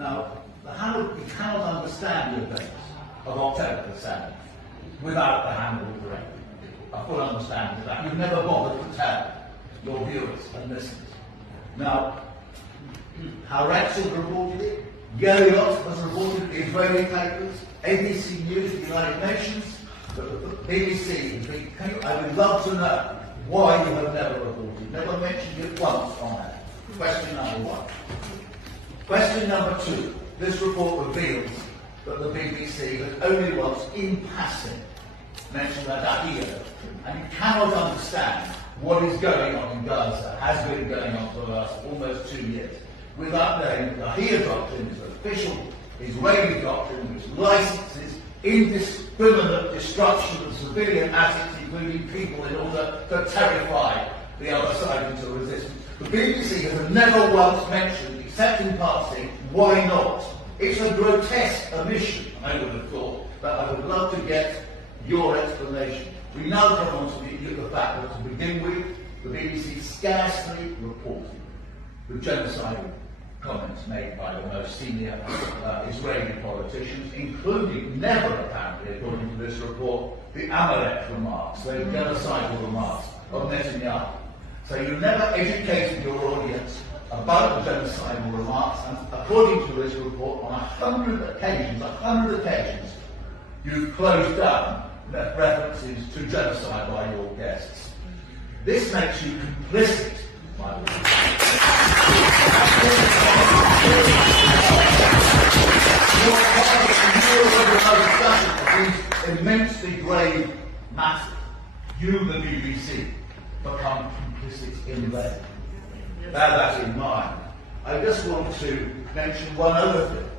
Now, we cannot understand the events of October the 7th without the Hamilton directive. I fully understand that. You've never bothered to tell your viewers and listeners. Now, Haaretz has reported it, Yeriot has reported it, Israeli papers, ABC News, the United Nations, the BBC. I would love to know why you have never reported, never mentioned it once on that. Question number one. Question number two. This report reveals that the BBC has only once, in passing, mentioned Ahia, and you cannot understand what is going on in Gaza, has been going on for the last almost 2 years, without knowing the Ahia doctrine is an official Israeli doctrine which licenses indiscriminate destruction of civilian assets, including people, in order to terrify the other side into resistance. The BBC has never once mentioned, except in passing, why not? It's a grotesque omission, I would have thought, but I would love to get your explanation. We now come on to the fact that, to begin with, the BBC scarcely reported the genocidal comments made by the most senior Israeli politicians, including, never apparently, according to this report, the Amalek remarks, the genocidal remarks of Netanyahu. So you never educated your audience about the genocidal remarks, and according to this report, on 100 occasions, you've closed down references to genocide by your guests. This makes you complicit, my lord. These immensely grave matters, you, the BBC, become complicit in them. Bear that in mind. I just want to mention one other thing.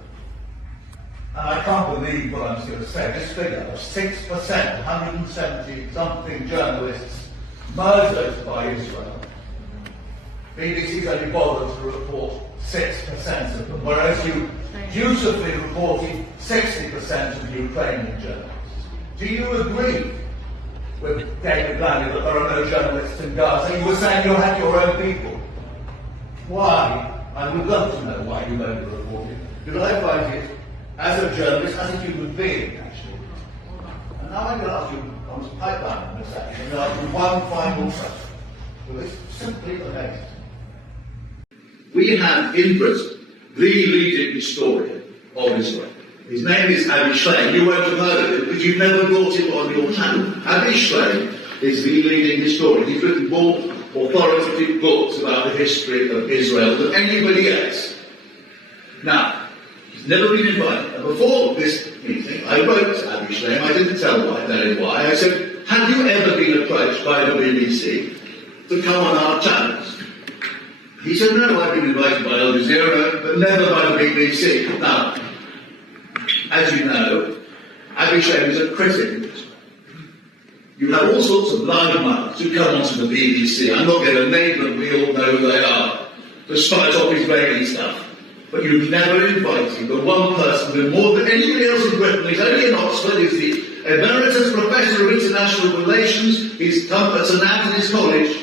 And I can't believe what I'm going to say. This figure of 6%, 170-something journalists murdered by Israel. BBC's only bothered to report 6% of them, whereas you beautifully reported 60% of Ukrainian journalists. Do you agree with David Langley that there are no journalists in Gaza? You were saying you had your own people. Why? I would love to know why you only reported. Because I find it, as a journalist, as a human being, actually. And now I'm going to ask you, on this pipeline in a second, I'm going to ask you one final question. Well, it's simply amazing. We have in Britain the leading historian of Israel. His name is Avi Shleim. You won't have heard of him because you've never brought him on your channel. Avi Shleim is the leading historian. He's written more authoritative books about the history of Israel than anybody else. Now, he's never been invited. And before this meeting, I wrote to Avi Shleim. I didn't tell him why. I said, have you ever been approached by the BBC to come on our channels? He said, no, I've been invited by Al Jazeera, but never by the BBC. Now, as you know, Avi Shleim is a critic of this. You have all sorts of loudmouths who come onto the BBC. I'm not going to name them, we all know who they are, to spice off Israeli stuff. But you've never invited the one person who, more than anybody else in Britain, he's only in Oxford, is the Emeritus Professor of International Relations, he's come at St Anthony's College,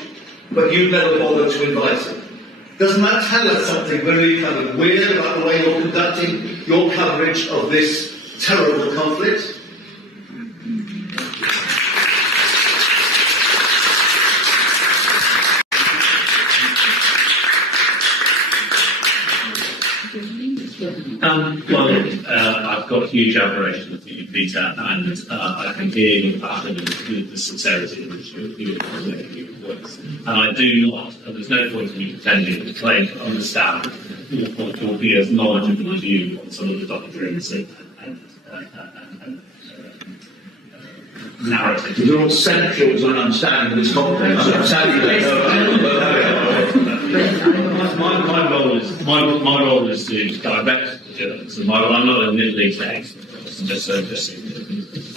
but you've never bothered to invite him. Doesn't that tell us something really kind of weird about the way you're conducting your coverage of this terrible conflict? I've got huge admiration for you, Peter, and I can hear your passion and the sincerity in which you're making your works. And I do not, and there's no point in me pretending to claim to understand what will be as knowledgeable as you on some of the doctrines and narratives. You're all central to an understanding of this conflict. My role is to direct the journalism. I'm not a Middle East expert,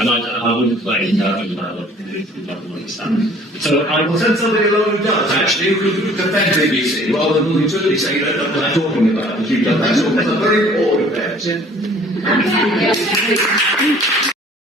and I wouldn't claim that I don't understand. So I will send somebody along who does, actually, who can defend BBC, rather than literally say you don't know what I'm talking about, because you've done that. That's a very important event.